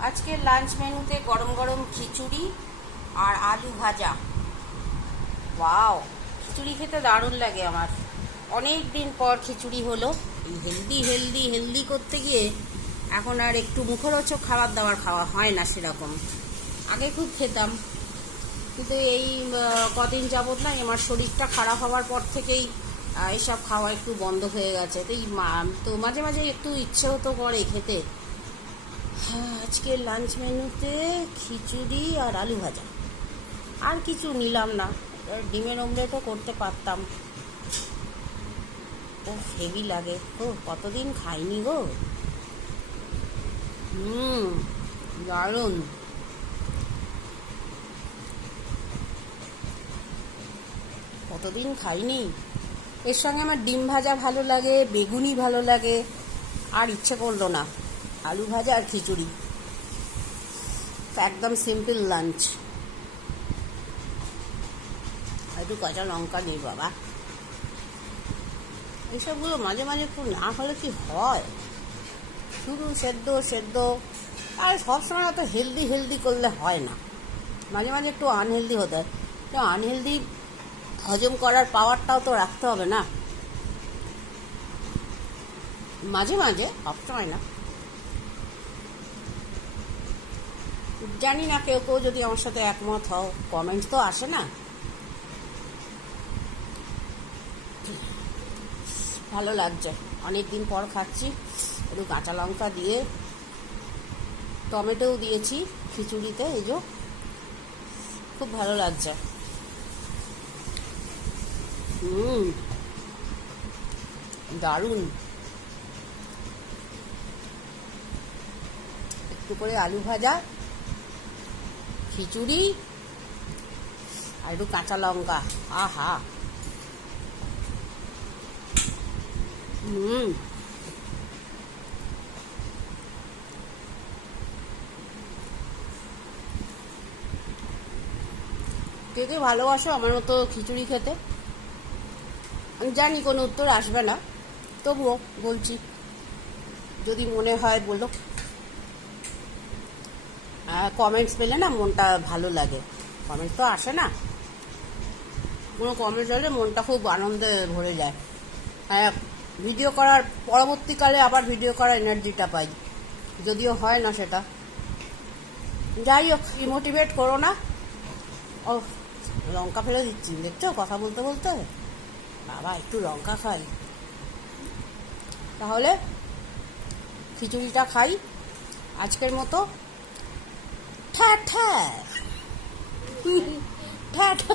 আজকে লাঞ্চ মেনুতে গরম গরম খিচুড়ি আর আলু ভাজা। ওয়াও খিচুড়ি খেতে দারুণ লাগে আমার। অনেক দিন পর খিচুড়ি হলো। এই হেলদি হেলদি হেলদি করতে গিয়ে এখন আর একটু মুখরোচক খাবার দাবার খাওয়া হয় না সেরকম। আগে খুব খেতাম। কিন্তু এই কদিন যাবত না আমার শরীরটা খারাপ হওয়ার পর থেকেই এসব খাওয়া একটু বন্ধ হয়ে গেছে। তো তো মাঝে মাঝে একটু ইচ্ছে হতো করে খেতে। আজকে লাঞ্চ মেনুতে খিচুড়ি আর আলু ভাজা। আর কিছু নিলাম না। ডিমের অমলেটও করতে পারতাম। ও হেভি লাগে। ও কতদিন খাইনি গো? হুম, দারুণ। কতদিন খাইনি? এর সঙ্গে আমার ডিম ভাজা ভালো লাগে, বেগুনি ভালো লাগে। আর ইচ্ছে করল না। আলু ভাজা আর খিচুড়ি। একদম সিম্পল লাঞ্চ একটু কাঁচা লঙ্কা নেই বাবা। এইসবগুলো মাঝে মাঝে একটু না হলে কি হয়? শুধু সেদ্ধ সেদ্ধ। আর সবসময় অত হেলদি হেলদি করলে হয় না। মাঝে মাঝে একটু আনহেলদি হতে হয়। তো আনহেলদি হজম করার পাওয়ারটাও তো রাখতে হবে না। মাঝে মাঝে, সবসময় না। জানি না, কেউ কেউ যদি আমার সাথে একমত হও কমেন্ট তো আসে না। ভালো লাগছে। অনেক দিন পর খাচ্ছি। একটু কাঁচা লঙ্কা দিয়ে টমেটোও দিয়েছি খিচুড়িতে, এই যে। খুব ভালো লাগছে। হুম, দারুণ। একটু করে আলু ভাজা। খিচুড়ি আর একটু কাঁচা লঙ্কা। আহা। হুম। কে কে ভালোবাসো আমার মতো খিচুড়ি খেতে? আমি জানি কোনো উত্তর আসবে না, তবুও বলছি, যদি মনে হয় বলো। কমেন্টস পেলে না মনটা ভালো লাগে। কমেন্টস তো আসে না। কোনো কমেন্টস হলে মনটা খুব আনন্দে ভরে যায়। হ্যাঁ ভিডিও করার পরবর্তীকালে আবার ভিডিও করার এনার্জিটা পাই। যদিও হয় না সেটা। যাই হোক ইমোটিভেট করো না। ও, লঙ্কা ফেলে দিচ্ছি, দেখছ? কথা বলতে বলতে? বাবা, একটু লঙ্কা খাই। তাহলে খিচুড়িটা খাই। আজকের মতো ท่าท้แท้แท้